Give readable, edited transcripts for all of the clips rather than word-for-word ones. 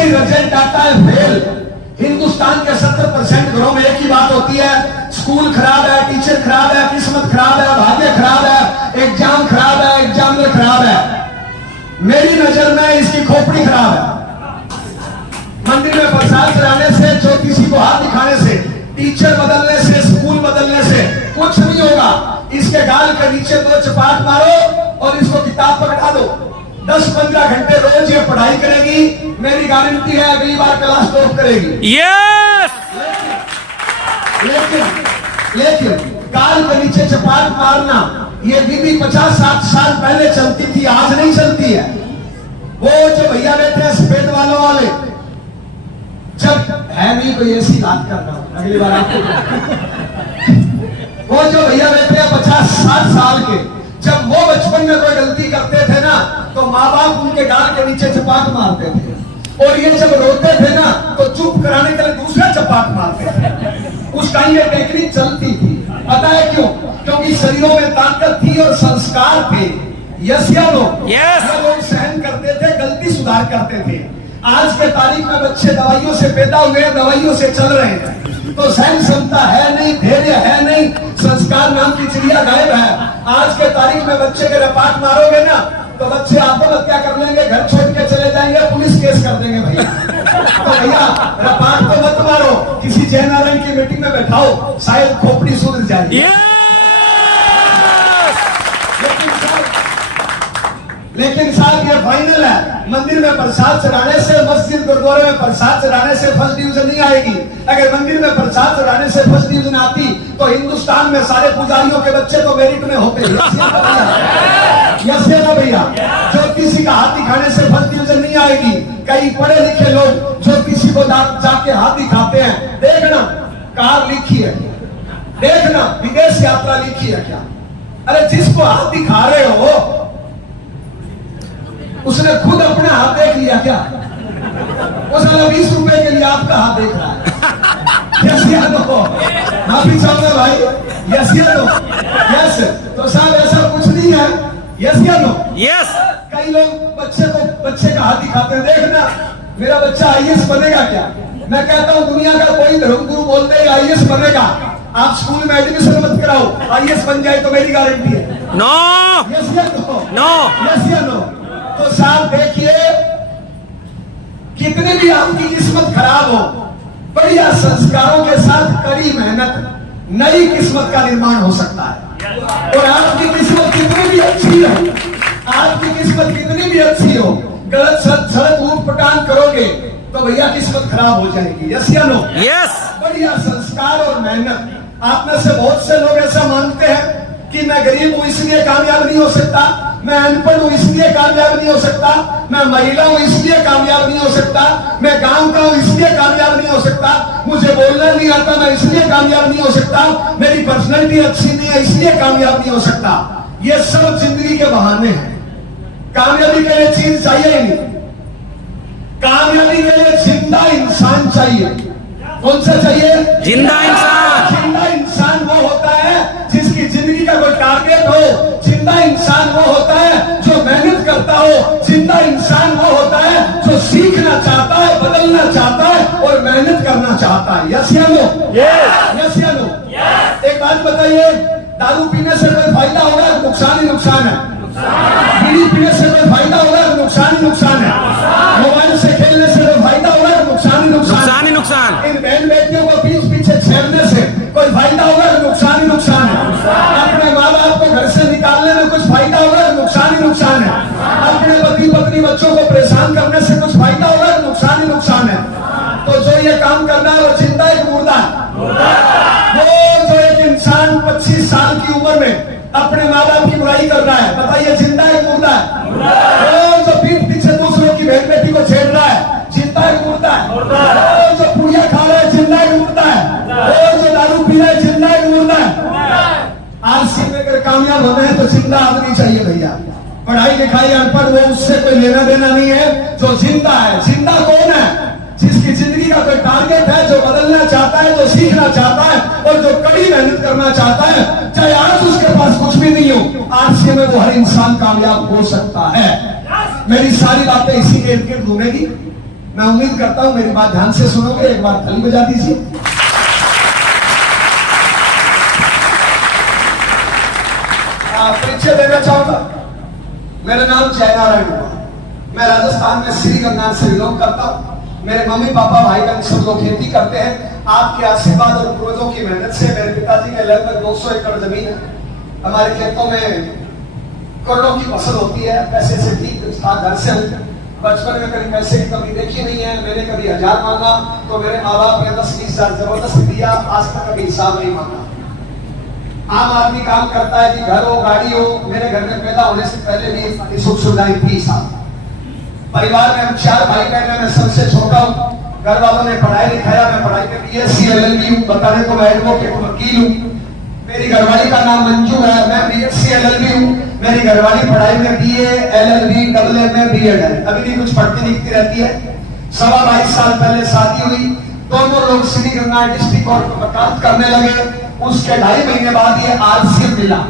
से ही रिजल्ट आता है फेल। हिंदुस्तान के 70% घरों में एक ही बात होती है, स्कूल खराब है, टीचर खराब है, किस्मत खराब है, भाग्य खराब है, एग्जाम खराब है, एग्जामिनर खराब है। मेरी नजर में इसकी खोपड़ी खराब है। मंदिर में प्रसाद चढ़ाने से, ज्योतिषी को हाथ दिखाने से, टीचर बदलने से, स्कूल बदलने से कुछ नहीं होगा। इसके गाल के नीचे 2 चपाट मारो और इसको किताब पकड़ा दो। 10-15 घंटे रोज ये पढ़ाई करेगी, मेरी गारंटी है अगली बार क्लास टॉप करेगी। यस। लेकिन गाल के नीचे चपाट मारना ये विधि 50-60 साल पहले चलती थी, आज नहीं चलती है। वो जो भैया बैठे हैं सफेद वालों वाले, जब है नहीं कोई ऐसी बात कर रहा हूं अगली बार आपको वो जो भैया बैठे हैं 50-60 साल के, जब वो बचपन में कोई गलती करते थे ना तो माँ बाप उनके गाल के नीचे चपाट मारते थे, और ये जब रोते थे ना तो चुप कराने के लिए दूसरा चपाट मारते थे। उस टाइम ये टेक्निक चलती थी। पता है क्यों? क्योंकि शरीरों में ताकत थी और संस्कार थे। यस या नो? लोग सहन करते थे, गलती सुधार करते थे। आज के तारीख में बच्चे दवाइयों से पैदा हुए, दवाइयों से चल रहे हैं, तो सहन क्षमता है नहीं, धैर्य है नहीं, संस्कार नाम की चिड़िया गायब है। आज के तारीख में बच्चे के रपाट मारोगे ना तो बच्चे आत्महत्या कर लेंगे, घर छोड़ के चले जाएंगे, पुलिस केस कर देंगे भैया। तो भैया रपाट तो मत मारो, किसी जयनारायण की मीटिंग में बैठाओ, शायद खोपड़ी सुधर जाएगी। लेकिन साहब ये फाइनल है, मंदिर में प्रसाद चढ़ाने से, मस्जिद गुरुद्वारे में प्रसाद चढ़ाने से फर्स्ट डिवीजन नहीं आएगी। अगर मंदिर में प्रसाद चढ़ाने से फर्स्ट डिवीजन आती तो हिंदुस्तान में सारे पुजारियों के बच्चे तो मेरिट में होते। यस ना भैया? ज्योतिषी का हाथ दिखाने से फर्स्ट डिवीजन नहीं आएगी। कई पढ़े लिखे लोग ज्योतिषी को जाके हाथ दिखाते हैं। देखना कार लिखी है, देखना विदेश यात्रा लिखी है क्या? अरे जिसको हाथ दिखा रहे हो उसने खुद अपना हाथ देख लिया क्या? उसने 20 रुपए के लिए आपका हाथ देख रहा है। यस या नो? माफी चाहूंगा भाई। यस या नो? यस। तो साहब ऐसा कुछ नहीं है। यस या नो? यस। कई लोग बच्चे का हाथ दिखाते हैं, देखना मेरा बच्चा IAS बनेगा क्या? मैं कहता हूँ दुनिया का कोई धर्मगुरु बोलते हैं IAS बनेगा, आप स्कूल में एडमिशन मत कराओ, IAS बन जाए तो मेरी गारंटी है। नो। यस या नो? नो। यस या नो? तो साहब देखिए, कितनी भी आपकी किस्मत खराब हो, बढ़िया संस्कारों के साथ कड़ी मेहनत, नई किस्मत का निर्माण हो सकता है। और आपकी किस्मत कितनी भी अच्छी हो, आपकी किस्मत कितनी भी अच्छी हो, गलत सड़क ऊट पटांग करोगे तो भैया किस्मत खराब हो जाएगी। यस या नो? यस। बढ़िया संस्कार और मेहनत। आप में से बहुत से लोग ऐसा मानते हैं कि मैं गरीब हूं इसलिए कामयाब नहीं हो सकता, मैं अनपढ़ हूं इसलिए कामयाब नहीं हो सकता, मैं महिला हूं इसलिए कामयाब नहीं हो सकता, मैं गांव का हूं इसलिए कामयाब नहीं हो सकता, मुझे बोलना नहीं आता मैं इसलिए कामयाब नहीं हो सकता, मेरी पर्सनैलिटी अच्छी नहीं है इसलिए कामयाब नहीं हो सकता। ये सब जिंदगी के बहाने हैं। कामयाबी के लिए चीज चाहिए ही नहीं, कामयाबी के लिए जिंदा इंसान चाहिए। कौन सा चाहिए? जिंदा इंसान। जिंदा इंसान वो होता है जिसकी जिंदगी का कोई टारगेट हो। जिंदा इंसान वो होता है जो मेहनत करता हो। जिंदा इंसान वो होता है जो सीखना चाहता है, बदलना चाहता है और मेहनत करना चाहता है। यस या नो? यस या नो? एक बात बताइए, दारू पीने से कोई फायदा होगा? नुकसान ही नुकसान है। बीड़ी पीने से कोई फायदा होगा? नुकसान ही नुकसान है। मोबाइल से खेलने से कोई फायदा होगा? नुकसान ही नुकसान है। नुकसान। इन बहन बेटियों को पीछे छेड़ने से कोई फायदा होगा? नुकसान ही नुकसान है। अपने माँ बाप को घर से निकालने में कुछ फायदा होगा? नुकसान ही नुकसान है। अपने पति पत्नी बच्चों को परेशान करने से कुछ फायदा होगा? नुकसान ही नुकसान है। तो जो ये काम करना है वो जिंदा एक मुर्दा है। वो जो एक इंसान 25 साल की उम्र में अपने माँ बाप की बुराई कर रहा है, बताइए जिंदा एक मुर्दा है? वो जो पीठ पीछे दूसरों की बहन बेटी को छेड़ रहा है, जिंदा एक मुर्दा है। वो जो पुड़िया खा रहा है, जिंदा एक मुर्दा है। वो जो दारू पी रहा है, जिंदा एक मुर्दा है। आज में अगर कामयाब होना है तो जिंदा आदमी चाहिए भैया। पढ़ाई लिखाई अनपढ़ वो उससे कोई लेना देना नहीं है, जो जिंदा है। जिंदा कौन है? जिसकी जिंदगी का कोई टारगेट है, जो बदलना चाहता है, जो सीखना चाहता है और जो कड़ी मेहनत करना चाहता है। चाहे आज उसके पास कुछ भी नहीं हो, आज में वो हर इंसान कामयाब हो सकता है। मेरी सारी बातें इसी के इर्द गिर्द घूमेगी। मैं उम्मीद करता हूं मेरी बात ध्यान से सुनोगे। एक बार ताली बजा दीजिए। परिचय देना चाहूंगा। मेरा नाम जयनारायण हुआ। मैं राजस्थान में श्री गंगा से बिलोंग करता हूं। मेरे मम्मी पापा भाई बहन सब लोग खेती करते हैं। आपके आशीर्वाद और पूर्वजों की मेहनत से मेरे पिताजी के लगभग 200 एकड़ जमीन है। हमारे खेतों में करोड़ों की फसल होती है। पैसे से ठीक घर से बचपन में कभी पैसे की कमी देखी नहीं है। मैंने कभी 1000 मांगा तो मेरे माँ बाप ने 10-20 हजार जबरदस्त दिया। आज तक कभी हिसाब नहीं मांगा। आम आदमी काम करता है कि घर हो गाड़ी हो। मेरे घर में पैदा होने से पहले भी सुख सुविधाएं थी। साहब परिवार में हम 4 भाई बहन हैं। मैं सबसे छोटा हूँ। घर वालों ने पढ़ाई लिखाया। मैं पढ़ाई में BSc LLB हूँ। बताने को मैं एडवोकेट वकील हूँ। मेरी घरवाली का नाम मंजू है। मैं BSc LLB हूँ। मेरी घरवाली पढ़ाई में BA LLB AA में B.Ed है। अभी भी कुछ पढ़ती लिखती रहती है। 22 साल पहले शादी हुई। दोनों लोग श्री गंगा डिस्ट्रिक्ट कोर्ट में वकालत करने लगे। उसके 2.5 महीने बाद ये RCM मिला।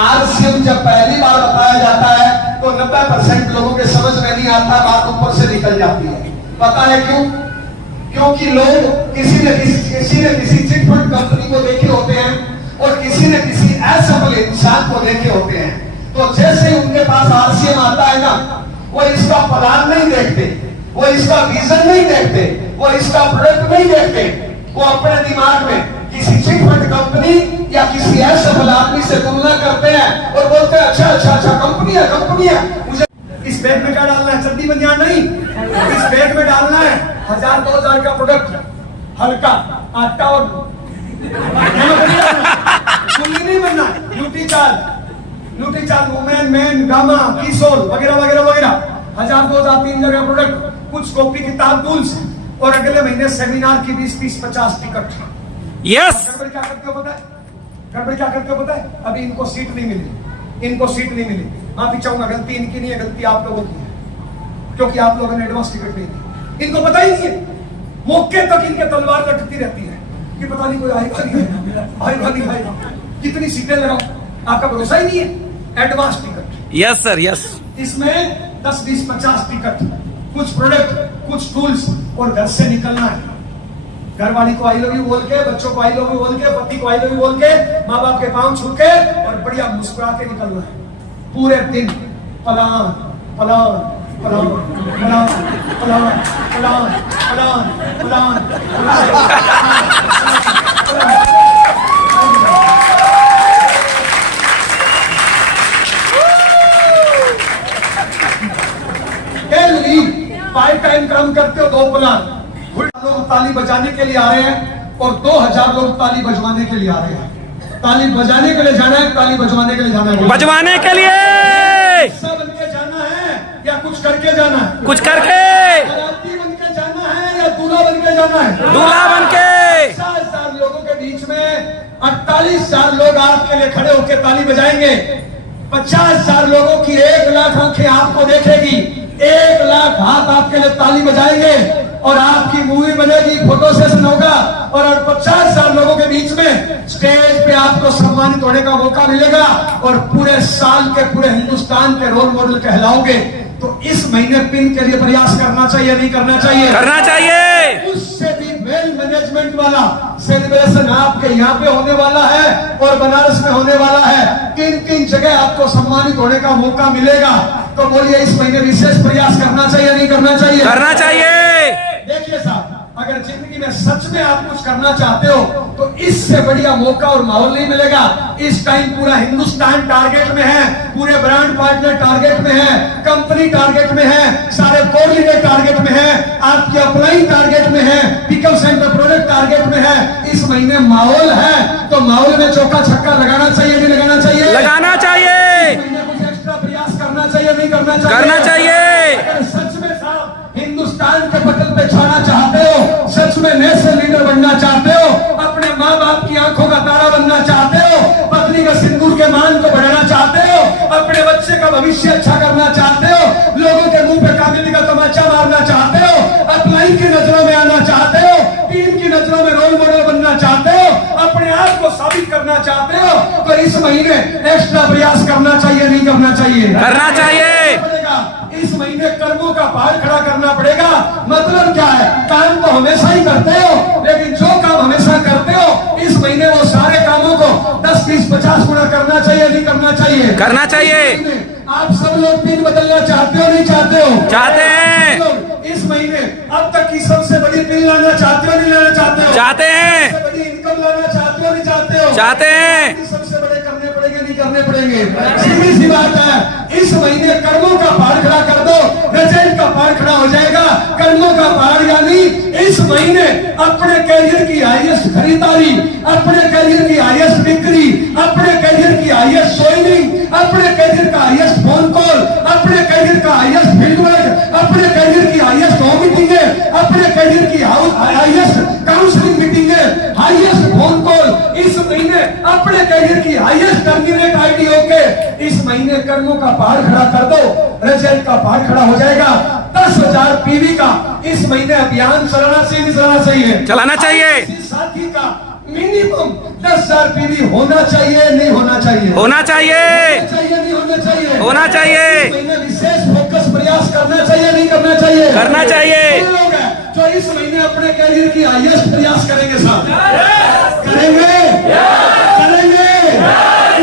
RCM जब पहली बार बताया जाता है तो 90% लोगों के समझ में नहीं आता। बात ऊपर से निकल जाती है। पता है क्यों? क्योंकि लोग किसी न किसी चिटफंड कंपनी को देखे होते हैं और किसी न किसी असफल इंसान को देखे होते हैं। तो जैसे ही उनके पास RCM आता है ना, वो इसका प्लान नहीं देखते, वो इसका विजन नहीं देखते, वो इसका प्रोडक्ट नहीं देखते। वो अपने दिमाग में किसी चिटफंड कंपनी या किसी असफल आदमी से तुलना करते हैं और बोलते हैं अच्छा कंपनी है। मुझे इस बैग में क्या डालना है? चड्डी बनियान नहीं, इस बैग में डालना है 1000-2000 का प्रोडक्ट, हल्का आटा और कुल्ली नहीं बनना। Nutricharge women man gamma कीसोल वगैरह 1000-2000-3000 का प्रोडक्ट, कुछ कॉपी किताब टूल्स और अगले महीने सेमिनार की 20-30-50 टिकट। यस। गड़बड़ क्या करते हो पता है? अभी इनको सीट नहीं मिली। माफी चाहूंगा, गलती इनकी नहीं है, गलती आप लोगों की है। क्योंकि आप लोगों ने एडवांस टिकट नहीं दी। इनको पता ही नहीं है। मौके तक इनके तलवार लटकती रहती है कि पता नहीं कोई आएगा नहीं। कितनी सीटें लगाओ, आपका भरोसा ही नहीं है। Advance ticket. Yes sir, yes. इसमें 10-20-50 टिकट, कुछ प्रोडक्ट, कुछ टूल्स और घर से निकलना है। घरवाली को आई लव यू बोल के, बच्चों को आई लव यू बोल के, पति को आई लव यू बोल के, माँ बाप के पांव छू के और बढ़िया मुस्कुरा के निकलना है। पूरे दिन प्लान। पार्ट टाइम काम करते हो 2 प्लान। लोग ताली बजाने के लिए आ रहे हैं और 2000 लोग ताली बजवाने के लिए आ रहे हैं। ताली बजाने के लिए जाना है, ताली बजवाने के लिए जाना है। बजवाने के लिए सब बन के जाना है या कुछ करके जाना है? कुछ करके। बाराती बन के जाना है या दूल्हा बन के जाना है? दूल्हा बन के। 50,000 लोगों के बीच में 48,000 लोग आपके लिए खड़े होकर ताली बजाएंगे। 50,000 लोगों की 1 लाख आंखें आपको देखेगी। 1 लाख हाथ आपके लिए ताली बजाएंगे और आपकी मूवी बनेगी, फोटो सेशन होगा और 50,000 लोगों के बीच में स्टेज पे आपको सम्मानित होने का मौका मिलेगा और पूरे साल के पूरे हिंदुस्तान के रोल मॉडल कहलाओगे। तो इस महीने पिन के लिए प्रयास करना चाहिए, नहीं करना चाहिए? करना चाहिए। उससे भी वेल मैनेजमेंट वाला सेलिब्रेशन आपके यहाँ पे होने वाला है और बनारस में होने वाला है। किन जगह आपको सम्मानित होने का मौका मिलेगा। तो बोलिए इस महीने विशेष प्रयास करना चाहिए, नहीं करना चाहिए? करना चाहिए। देखिए साहब, अगर जिंदगी में सच में आप कुछ करना चाहते हो तो इससे बढ़िया मौका और माहौल नहीं मिलेगा। इस टाइम पूरा हिंदुस्तान टारगेट में है, पूरे ब्रांड पार्टनर टारगेट में है, कंपनी टारगेट में है, सारे कोऑर्डिनेटर टारगेट में है, आपकी अपलाइन टारगेट में है, पिकअप सेंटर प्रोडक्ट टारगेट में है। इस महीने माहौल है तो माहौल में चौका छक्का लगाना चाहिए, नहीं लगाना चाहिए? लगाना चाहिए। कुछ एक्स्ट्रा प्रयास करना चाहिए, नहीं करना चाहिए? करना चाहिए। अगर सच में साहब हिंदुस्तान के पटल पे छाना चाहते हो, सच में नेशनल लीडर बनना चाहते हो, अपने माँ बाप की आंखों का तारा बनना चाहते हो, पत्नी का सिंदूर के मान को बढ़ाना चाहते हो, अपने बच्चे का भविष्य अच्छा करना चाहते हो, लोगों के मुंह पे काबिली का तमाचा मारना चाहते हो, अपलाइन की नजरों में आना चाहते हो, टीम की नजरों में रोल मॉडल बनना चाहते हो, अपने आप को साबित करना चाहते हो, तो इस महीने एक्स्ट्रा प्रयास करना चाहिए, नहीं करना चाहिए? करना चाहिए। इस महीने कर्मों का पहाड़ खड़ा करना पड़ेगा। मतलब क्या है, काम तो हमेशा ही करते हो, लेकिन जो काम हमेशा करते हो इस महीने वो सारे कामों को 10, 20, 50 गुना करना चाहिए, नहीं करना चाहिए? करना चाहिए। आप सब लोग पिन बदलना चाहते हो, नहीं चाहते हो? चाहते हैं। लोग इस महीने अब तक की सबसे बड़ी पिन लाना चाहते हो, नहीं लाना चाहते हो? चाहते हैं। सबसे बड़ी इनकम लाना चाहते हो, नहीं चाहते हो? चाहते हैं। सबसे बड़े करने पड़ेंगे, नहीं करने पड़ेंगे? सीधी सी बात है, इस महीने कर्मों का पहाड़ खड़ा कर दो, रिजल्ट का पहाड़ खड़ा हो जाएगा। कर्मों का पहाड़ यानी इस महीने अपने कैरियर की हाईएस्ट खरीदारी, अपने कैरियर की हाईएस्ट बिक्री, अपने कैरियर की हाईएस्ट ज्वाइनिंग, अपने कैरियर का हाईएस्ट फोन कॉल, अपने कैरियर का हाईएस्ट फीडबैक, अपने कैरियर की हाईएस्ट होम मीटिंग है, अपने कैरियर की हाईएस्ट काउंसलिंग मीटिंग है, हाईएस्ट फोन कॉल। इस महीने अपने कैरियर की हाईएस्ट टर्मिनेट आईडी होके इस महीने कर्मों का पहाड़ खड़ा कर दो, रिजल्ट का पहाड़ खड़ा हो जाएगा। 10,000 पीवी का इस महीने अभियान चलाना चाहिए, चलाना चाहिए। साथी का मिनिमम 10,000 पीवी होना चाहिए, नहीं होना चाहिए? होना चाहिए। नहीं होना चाहिए? होना चाहिए। इस महीने विशेष फोकस प्रयास करना चाहिए, नहीं करना चाहिए? करना चाहिए। कौन लोग हैं जो इस महीने अपने कैरियर की हाईएस्ट प्रयास करेंगे? साहब करेंगे? करेंगे?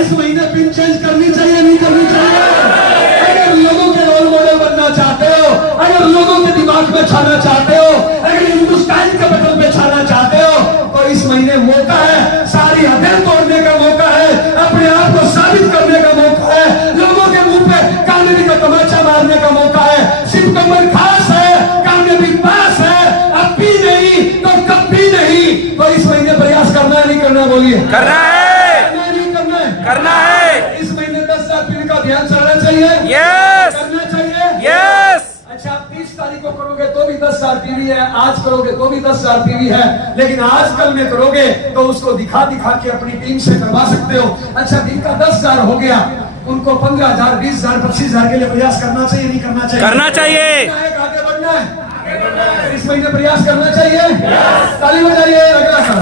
इस महीने पिन चेंज करनी चाहिए, नहीं करनी चाहिए? अगर लोगों के रोल मॉडल बनना चाहते हो, अगर लोगों के दिमाग में छाना चाहते हो, अगर हिंदुस्तान के बटन पे छाना चाहते हो, तो इस महीने मौका है, सारी हदें तोड़ने का मौका है, अपने आप को साबित करने का मौका है, लोगों के मुंह पे कामयाबी का तमाचा मारने का मौका है। सितंबर खास है, कामयाबी पास है, अब भी नहीं तो कब भी नहीं। तो इस महीने प्रयास करना है, नहीं करना? बोलिए। करना है। करना है, नहीं करना है? करना है। इस महीने 10,000 पीवी का अभियान चलना चाहिए। यस। करना चाहिए। यस। अच्छा, 30 तारीख को करोगे तो भी 10,000 पीवी है, आज करोगे तो भी 10,000 पीवी है, लेकिन आज कल में करोगे तो उसको दिखा के अपनी टीम से करवा सकते हो। अच्छा, दिन का 10,000 हो गया, उनको 15,000, 20,000, 25,000 के लिए प्रयास करना चाहिए, नहीं करना चाहिए? करना चाहिए। आगे बढ़ना है, इस महीने प्रयास करना चाहिए। ताली बजाइए। अगला सर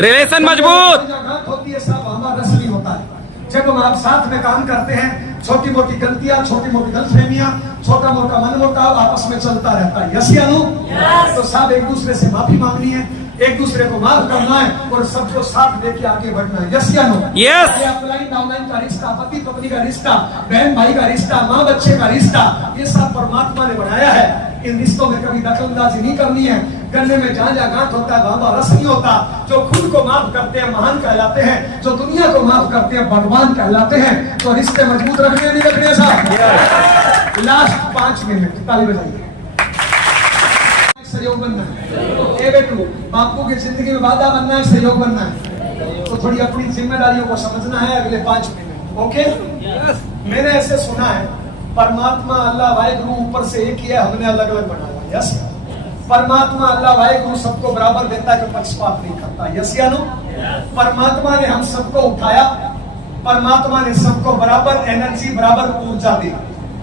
रिलेशन मजबूत होती है, सब हमारा रसमी होता है। जब हम आप साथ में काम करते हैं, छोटी मोटी गलतियां, छोटी मोटी गलतफहमियां, छोटा मोटा मनमुटाव आपस में चलता रहता है। यस या नो? तो सब एक दूसरे से माफी मांगनी है, एक दूसरे को माफ करना है और सबको साथ लेके आगे बढ़ना है। यस या नो? यस। ऑफलाइन डाउनलाइन का रिश्ता, पति पत्नी का रिश्ता, बहन भाई का रिश्ता, माँ बच्चे का रिश्ता, ये सब परमात्मा ने बनाया है। इन रिश्तों में कभी दखलंदाजी नहीं करनी है। गन्ने में जहां जहां गांठ होता है वहां रस नहीं होता। जो खुद को माफ करते हैं महान कहलाते हैं, जो दुनिया को माफ करते हैं भगवान कहलाते हैं। तो रिश्ते मजबूत रखने नहीं रखने साहब। लास्ट 5 मिनट, ताली बजाइए। सहयोग बनना है। ए बेटू, बापू की जिंदगी में वादा बनना है, सहयोग बनना है, तो थोड़ी अपनी जिम्मेदारियों को समझना है। अगले 5 मिनट, ओके? मैंने ऐसे सुना है, परमात्मा अल्लाह वाहिगुरु ऊपर से एक ही है, हमने अलग अलग बनाया। यस। परमात्मा अल्लाह वाहिगुरु सबको बराबर देता है, कोई पक्षपात नहीं करता। यस या नो? परमात्मा ने हम सबको उठाया, परमात्मा ने सबको बराबर एनर्जी, बराबर ऊर्जा दी।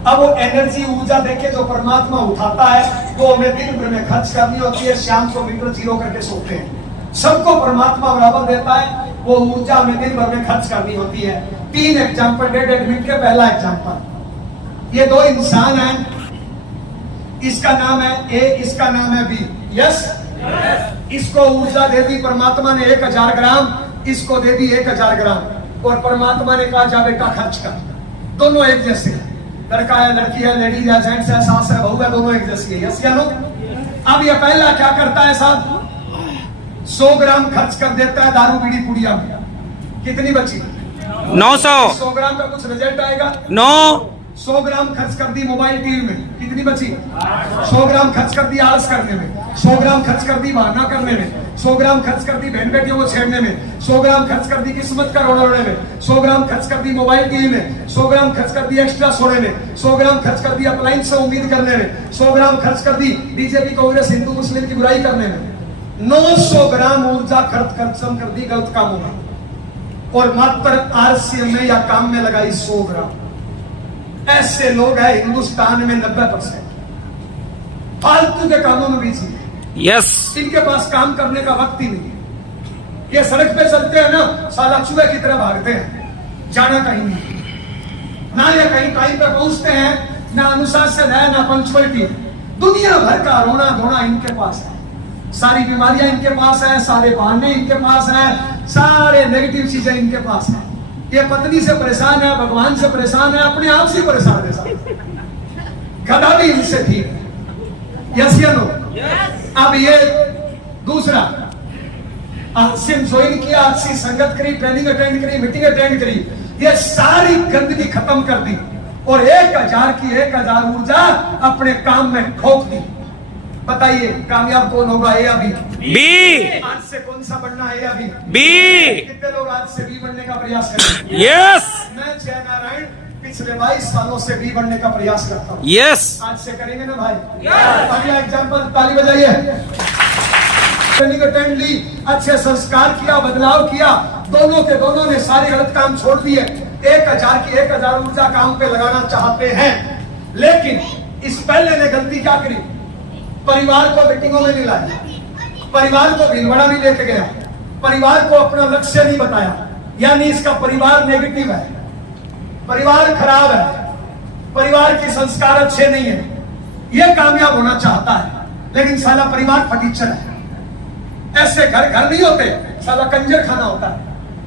अब वो एनर्जी ऊर्जा देके जो परमात्मा उठाता है वो हमें दिन भर में खर्च करनी होती है, शाम को मीटर जीरो करके सोते हैं। सबको परमात्मा बराबर देता है, वो ऊर्जा हमें दिन भर में खर्च करनी होती है। 3 एग्जाम्पल 1.5 मिनट के। पहला एग्जाम्पल, ये 2 इंसान हैं, इसका नाम है ए, इसका नाम है बी। यस। इसको ऊर्जा दे दी परमात्मा ने 1000 ग्राम, इसको दे दी 1000 ग्राम, और परमात्मा ने कहा जा बेटा खर्च कर। दोनों एक जैसे हैं, लड़का है, लड़की है, लेडीज है, जेंट्स है, सास है, बहू है, दोनों एक जैसी है। यस या नो? अब ये पहला क्या करता है साहब, 100 ग्राम खर्च कर देता है दारू बीड़ी पुड़िया में। कितनी बची? 900। 100 ग्राम का कुछ रिजल्ट आएगा? 9। 100 ग्राम खर्च कर दी मोबाइल टीवी में, कितनी बची? 100 ग्राम खर्च कर दी आलस करने में, 100 ग्राम खर्च कर दी बहाना करने में, 100 ग्राम खर्च कर दी बहन बेटियों को छेड़ने में, 100 ग्राम खर्च कर दी किस्मत का रोना रोने में, 100 ग्राम खर्च कर दी मोबाइल टीवी में, 100 ग्राम खर्च कर दी एक्स्ट्रा सोने में, 100 ग्राम खर्च कर दी अप्लायंस से उम्मीद करने में, 100 ग्राम खर्च कर दी बीजेपी कांग्रेस हिंदू मुस्लिम की बुराई करने में। 900 ग्राम ऊर्जा खत्म कर दी गलत कामों में, और मात्र आलस्य में या काम में लगाई 100 ग्राम। ऐसे लोग हैं हिंदुस्तान में 90%, फालतू के कामों में बिजी है। यस। इनके पास काम करने का वक्त ही नहीं है। ये सड़क पे चलते हैं ना, साला चूहे की तरह भागते हैं। जाना कहीं नहीं, ना ये कहीं टाइम पे पहुंचते हैं, ना अनुशासन है, ना पंक्चुअलिटी है। दुनिया भर का रोना धोना इनके पास है, सारी बीमारियां इनके पास है, सारे बहाने इनके पास है, सारे नेगेटिव चीजें इनके पास है। ये पत्नी से परेशान है, भगवान से परेशान है, अपने आप से परेशान है। गधा भी इनसे ठीक है। यस या नो? अब ये दूसरा, आज से ज्वाइन किया, आज से संगत करी, ट्रेनिंग अटेंड करी, मीटिंग अटेंड करी, ये सारी गंदगी खत्म कर दी और 1000 की 1000 ऊर्जा अपने काम में ठोक दी। बताइए कामयाब कौन होगा, ए या बी? बी। आज से कौन सा बनना है, ए या बी? बी। कितने लोग आज से बी बनने का प्रयास करें? यस। मैं जय नारायण पिछले 22 सालों से बी बनने का प्रयास करता हूँ। यस। आज से करेंगे ना भाई? अगला एग्जाम्पल, ताली बजाइए। ट्रेनिंग अटेंड ली, अच्छे संस्कार किया, बदलाव किया, दोनों के दोनों ने सारे गलत काम छोड़ दिए। 1000 की 1000 ऊर्जा काम पे लगाना चाहते हैं, लेकिन इस पहले ने गलती क्या करी? परिवार को मीटिंगों में नहीं लाया, परिवार को भीलवाड़ा नहीं लेके गया, परिवार को अपना लक्ष्य नहीं बताया, यानी इसका परिवार नेगेटिव है, परिवार खराब है, परिवार के संस्कार अच्छे नहीं है। यह कामयाब होना चाहता है, लेकिन साला परिवार फटीचर है। ऐसे घर नहीं होते, साला कंजर खाना होता है।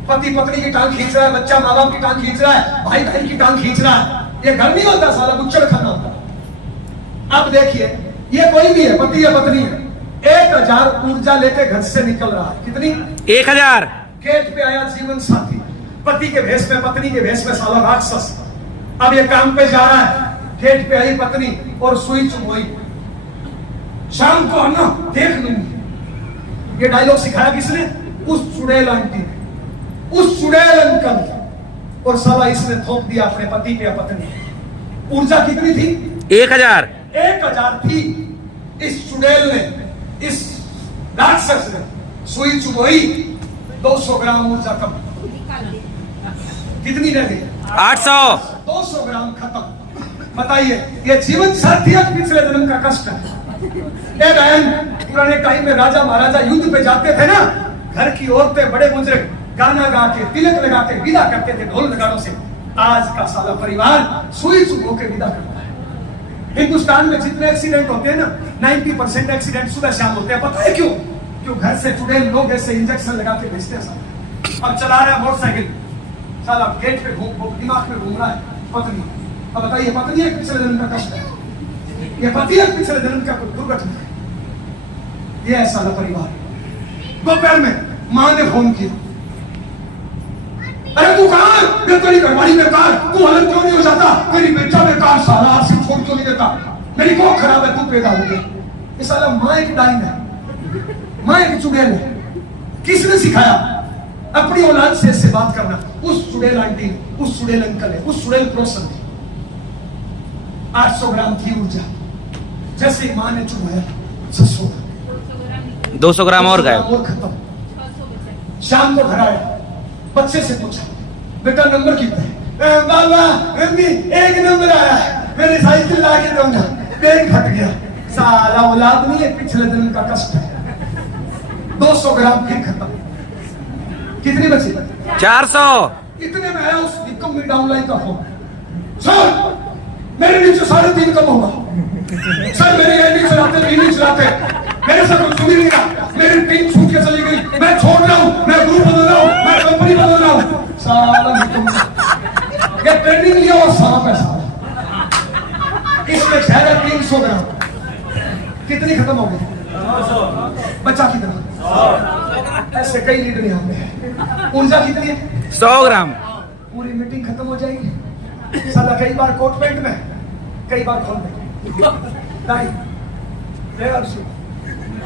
पति पत्नी की टांग खींच रहा है, बच्चा माँ बाप की टांग खींच रहा है, भाई बहन की टांग खींच रहा है। ये घर नहीं होता, साला बुच्चड़ खाना होता है। अब देखिए, ये कोई भी है, पति या पत्नी है, 1000 ऊर्जा लेके घर से निकल रहा है। कितनी? 1000। गेट पे आया जीवन साथी, पति के भेष में, पत्नी के भेष में, साला राक्षस। अब ये काम पे जा रहा है, गेट पे आई पत्नी और सुई चुभोई, शाम को आना देख लूंगी। ये डायलॉग सिखाया किसने? उस चुड़ैल आंटी ने, उस चुड़ैल अंकल ने, और साला इसने थोप दिया अपने पति पे या पत्नी। ऊर्जा कितनी थी? 1000। 1000 थी। इस चुड़ैल ने, इस राक्षस ने सुई चुभोई, 200 ग्राम ऊर्जा कम। कितनी रह गई? 800। 200 ग्राम खत्म। बताइए, ये जीवन साथी है, पिछले जन्म का कष्ट है। ए बहन, पुराने टाइम में राजा महाराजा युद्ध पे जाते थे ना, घर की औरतें बड़े बुजुर्ग गाना गा के, तिलक लगा के विदा करते थे ढोल नगाड़ों से। आज का साला परिवार सुई चुभो के विदा करता है। हिंदुस्तान में जितने एक्सीडेंट होते हैं ना, 90% एक्सीडेंट सुबह शाम होते हैं। पता है क्यों? क्यों? घर से चुड़ैल लोग ऐसे इंजेक्शन लगा के भेजते हैं साला। अब चला रहा है मोटरसाइकिल, साला गेट पे दिमाग में घूम रहा है पत्नी। अब बताइए, पत्नी एक पिछले जन्म का कष्ट है, ये पति एक पिछले जन्म का दुर्घटना है। ये है साला परिवार। दोपहर में मां ने फोन किया, अरे तू कहां है? मैं तेरी घरवाली बेकार, तू अलग क्यों नहीं हो जाता? तेरी बेटा बेकार, साला आरसी छोड़ क्यों नहीं देता? मेरी कोख खराब है, तू पैदा हो गया। ये साला मां एक डाइन है, मां एक चुड़ैल है। किसने सिखाया अपनी औलाद से इससे बात करना? उस चुड़ैल आंटी, उस चुड़ैल अंकल है, उस चुड़ैल प्रोसन है। 800 ग्राम थी ऊर्जा, जैसे मां ने चुभाया 200 ग्राम और गए। और खत्म। शाम को घर आया, बच्चे से पूछा, बेटा नंबर कितना है? बाबा मम्मी एक नंबर आया है, मेरी साइकिल ला के दूंगा, पेट फट गया। साला औलाद नहीं है, पिछले जन्म का कष्ट है। 200 ग्राम फिर खत्म। कितनी बची? 400। इतने में आया उस निकम्मी डाउनलाइन का फोन, सर मेरे नीचे 3.5 कम होगा, सर मेरे ये नहीं चलाते, नहीं चलाते, मेरे से कुछ सुन नहीं रहा, मेरी टीम छूट के चली गई, मैं छोड़ रहा हूँ, मैं ग्रुप बदल रहा हूँ, मैं कंपनी बदल रहा हूँ। साला ये ट्रेनिंग लिया और सारा पैसा इसमें शहर है 300 ग्राम। कितनी खत्म हो गई? बच्चा कितना? ऐसे कई लीडर यहाँ पे हैं। ऊर्जा कितनी है? 100 ग्राम। पूरी मीटिंग खत्म हो जाएगी। साला कई बार कोट पैंट में, कई बार खोल में,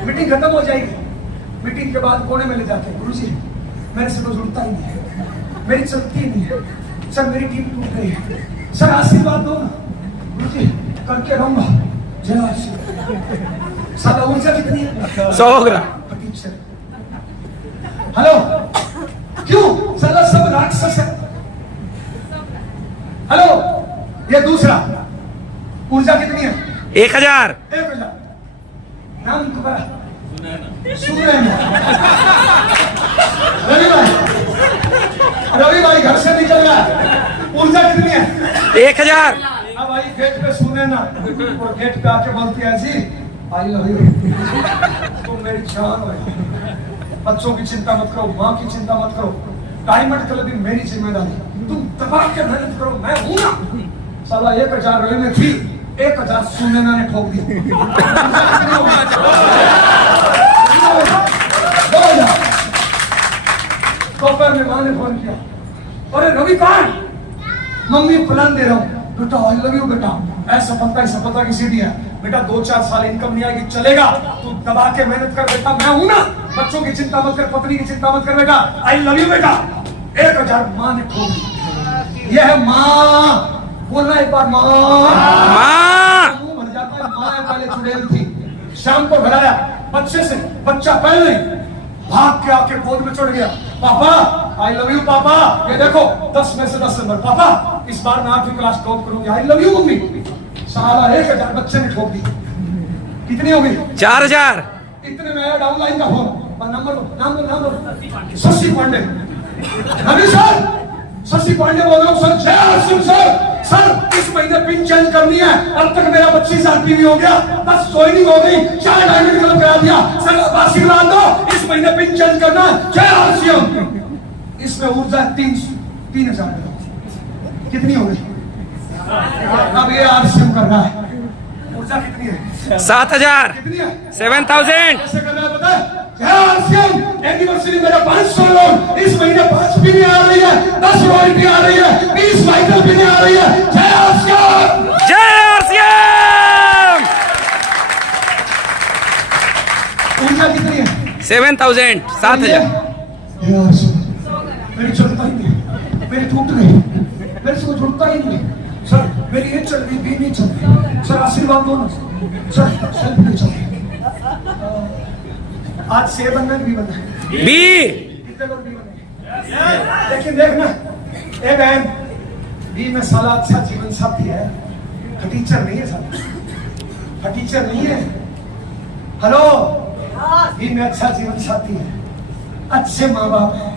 मीटिंग खत्म हो जाएगी। मीटिंग के बाद कोने में ले जाते हैं, गुरुजी मेरे से तो जुड़ता ही नहीं है, मेरी चलती ही नहीं है, सर मेरी टीम टूट गई है, सर आशीर्वाद दो ना गुरुजी, करके रहूंगा जरा आशीर्वाद। साला ऊर्जा कितनी है? 100 ग्राम। हेलो, क्यों? साला सब राक्षस है। हेलो, ये दूसरा, ऊर्जा कितनी है? 1000। 1000। नाम तुम्हारा? सुनैना। रवि भाई घर से निकल रहा है, 1000 अब आई गेट पे सुने ना, और गेट पे आके बोलती है जी आई लव यू, तुम मेरी जान हो। बच्चों की चिंता मत करो, माँ की चिंता मत करो, डायमंड क्लबिंग मेरी जिम्मेदारी, तुम दबा के मेहनत करो, मैं हूं ना। साला 1000 रवे में थी, 1000 सुनैना ने ठोक दी। 2000 दोपहर में माँ ने फोन किया, अरे रवि कहाँ? मम्मी प्लान दे रहा हूँ। बेटा आई लव यू बेटा, ऐसा सफलता की सीढ़ी है बेटा, 2-4 साल इनकम नहीं आएगी चलेगा, तू दबा के मेहनत कर बेटा, मैं हूं ना। बच्चों की चिंता मत कर, पत्नी की चिंता मत कर बेटा, आई लव यू बेटा। 1000 माँ ने ठोक दी। यह है माँ, बोलना एक बार माँ। मर जाता है, माँ पहले चुड़ैल थी। शाम को घर आया बच्चे से, बच्चा पहले भाग के आके गोद में चढ़ गया, पापा आई लव यू पापा, ये देखो 10 में से 10 नंबर, पापा इस बार मैं 8वीं क्लास टॉप करूंगी, आई लव यू मम्मी। साला 1000 बच्चे ने ठोक दी। कितनी हो गई? 4000 इतने में आया डाउनलाइन का फोन, नंबर शशि पांडे। अभी सर शशि पांडे बोल रहा हूँ सर। जय सिंह सर, सर इस महीने पिन चेंज करनी है, अब तक मेरा 25,000 पीवी हो गया, 10 ज्वाइनिंग हो गई, 4 डायमंड क्लब करा दिया, सर आशीर्वाद दो, इस महीने पिन चेंज करना है। जय आरसीएम। इसमें ऊर्जा 3000 कितनी हो गई? अब ये आरसीएम कर रहा है, ऊर्जा कितनी है? 7000 कितनी है? 7000 कैसे कर रहा है पता है? आरसीएम एनिवर्सरी मेरा 500 लोग, इस महीने 5 भी नहीं आ रही है, 10 रॉयल्टी आ रही है, 20 वाइटल भी नहीं आ रही है। जय आरसीएम, जय आरसीएम। ऊर्जा कितनी है? 7000 7000 मेरी चलता ही नहीं, मेरी टूट गई, मेरे से जुड़ता ही नहीं सर, मेरी ये चल रही भी नहीं चल रही सर, आशीर्वाद दो ना सर, सेल्फ नहीं चल रही। आज से बनना भी बनना है, बी कितने लोग भी बने, लेकिन देखना एक बहन बी में साला अच्छा जीवन साथी है, टीचर नहीं है साला, टीचर नहीं है। हेलो, बी में अच्छा जीवन साथी है, अच्छे माँ बाप है,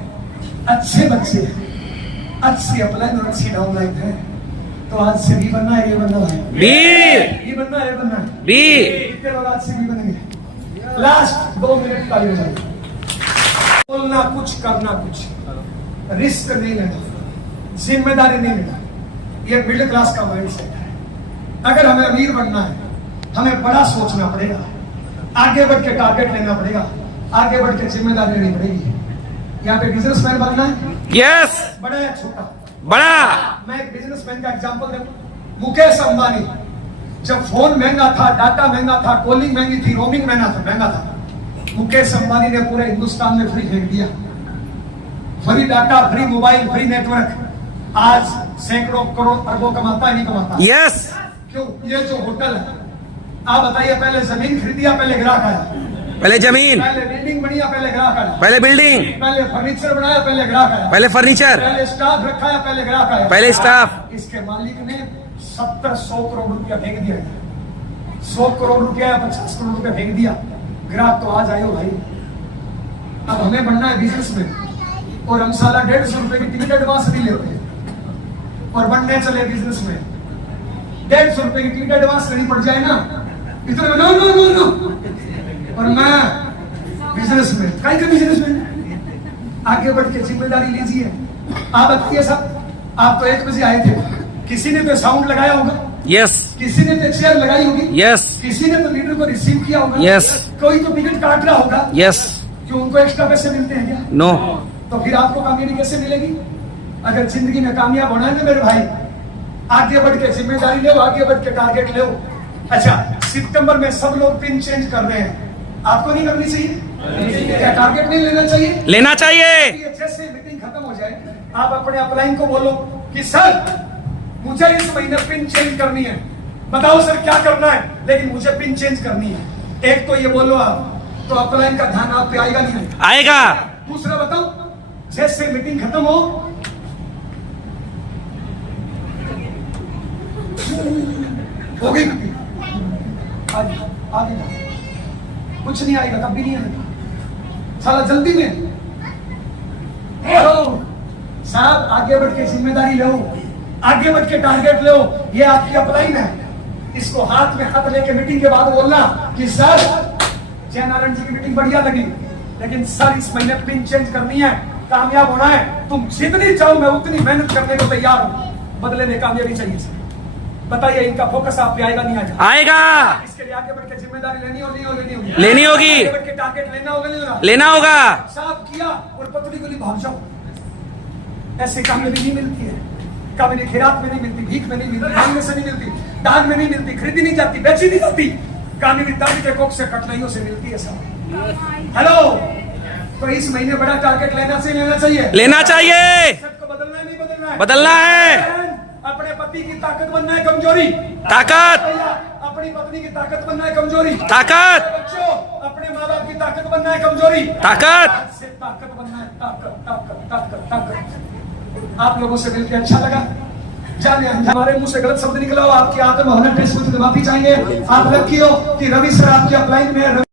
अच्छे बच्चे हैं, अच्छी अपलाइन और अच्छी डाउनलाइन है, तो आज से भी बनना है, ये बनना है, बी ये बनना है, ये बनना है, बी। कितने लोग आज से भी बनेंगे? लास्ट 2 मिनट का हो जाए, बोलना कुछ करना कुछ, रिस्क नहीं लेना, जिम्मेदारी नहीं लेना, ये मिडिल क्लास का माइंडसेट है। अगर हमें अमीर बनना है, हमें बड़ा सोचना पड़ेगा, आगे बढ़ के टारगेट लेना पड़ेगा, आगे बढ़ के जिम्मेदारी लेनी पड़ेगी। यहाँ पे बिजनेसमैन बनना है, यस बड़ा या छोटा? बड़ा। मैं एक बिजनेसमैन का एग्जांपल दूं, मुकेश अंबानी जब फोन महंगा था, डाटा महंगा था, कॉलिंग महंगी थी, रोमिंग महंगा था, मुकेश अंबानी ने पूरे हिंदुस्तान में फ्री फेंक दिया, free data, free mobile, free network. आज सैकड़ों करोड़ अरबों कमाता है, नहीं कमाता? यस। क्यों? ये जो होटल है, आप बताइए, पहले जमीन खरीदिया, पहले ग्राहक आया, पहले जमीन, पहले बिल्डिंग बनिया, पहले ग्राहक आया, पहले बिल्डिंग, पहले फर्नीचर बनाया, पहले ग्राहक आया, पहले फर्नीचर, पहले स्टाफ रखा है, पहले ग्राहक आया, पहले स्टाफ। इसके मालिक ने 70-100 करोड़ रुपया फेंक दिया, 100 करोड़ रुपया या 50 करोड़ रुपया फेंक दिया, ग्राहक तो आज आयो भाई। अब हमें बनना है बिजनेस में, और हम साला 150 रुपए की टिकट एडवांस नहीं लेते हैं, और बनने चले बिजनेस में 150 रुपए की टिकट एडवांस लेनी पड़ जाए ना, इतना नो नो नो नो, और मैं बिजनेस में कहीं का बिजनेस में आगे बढ़ के जिम्मेदारी लीजिए। आप बताइए साहब, आप तो 1 बजे आए थे, किसी ने तो साउंड लगाया होगा, यस किसी ने तो चेयर लगाई होगी, यस किसी ने तो लीडर को रिसीव किया होगा, यस, कोई तो टिकट काट रहा होगा, यस। क्यों? उनको एक्स्ट्रा पैसे मिलते हैं क्या? नो। तो फिर आपको कामयाबी कैसे मिलेगी? अगर जिंदगी में कामयाब होना है ना मेरे भाई, आगे बढ़ के जिम्मेदारी लो, आगे बढ़ के टारगेट लो। अच्छा, सितंबर में सब लोग पिन चेंज कर रहे हैं, आपको नहीं करनी चाहिए? क्या टारगेट नहीं लेना चाहिए? लेना चाहिए। जैसे मीटिंग खत्म हो जाए, आप अपने अपलाइन को बोलो कि सर मुझे इस महीने पिन चेंज करनी है, बताओ सर क्या करना है, लेकिन मुझे पिन चेंज करनी है। एक तो ये बोलो आप, तो अपलाइन का ध्यान आप पे आएगा नहीं? आएगा। दूसरा बताओ, जैसे मीटिंग खत्म हो गई, आगे कुछ नहीं आएगा, कभी नहीं आएगा, साला जल्दी में। साहब आगे बढ़ के जिम्मेदारी लो, आगे बढ़ के टारगेट लो। ये आपकी अपलाइन है, इसको हाथ में हाथ लेके मीटिंग के बाद बोलना कि सर जयनारायण जी की मीटिंग बढ़िया लगी, लेकिन सर इस महीने पिन चेंज करनी है, कामयाब होना है, तुम जितनी चाहो मैं उतनी मेहनत करने को तैयार हूं, बदले में कामयाबी चाहिए सर। बताइए इनका फोकस आप पे आएगा नहीं आएगा? आएगा। इसके लिए आगे बढ़ के जिम्मेदारी लेनी होगी, लेनी होगी, लेनी होगी, आगे बढ़ के टारगेट लेना होगा, नहीं होगा? लेना होगा। साफ किया और पतली गोली भाग जाओ। ऐसे कामयाबी नहीं मिलती है, कामयाबी खैरात में नहीं मिलती, भीख में नहीं मिलती, मांगने से नहीं मिलती, दान में नहीं मिलती, खरीदी नहीं जाती, बेची नहीं जाती, कामयाबी दर्द के कोख से कठिनाइयों से मिलती है साहब। हेलो, तो इस महीने बड़ा टारगेट लेना चाहिए, लेना चाहिए, लेना चाहिए। सबको बदलना है, नहीं बदलना है? बदलना है। अपने पति की ताकत बनना है, कमजोरी ताकत, अपनी पत्नी की ताकत बनना है, कमजोरी ताकत, बच्चों अपने माँ बाप की ताकत बनना है, कमजोरी ताकत। आज से ताकत बनना है, ताकत ताकत ताकत ताकत। आप लोगों से मिलकर अच्छा लगा। जाने हमारे मुंह से गलत शब्द निकला हो, आपकी आत्म हनन टेस्ट में माफी चाहिए। आप रखियो कि रवि सर आपकी अपलाइन में है।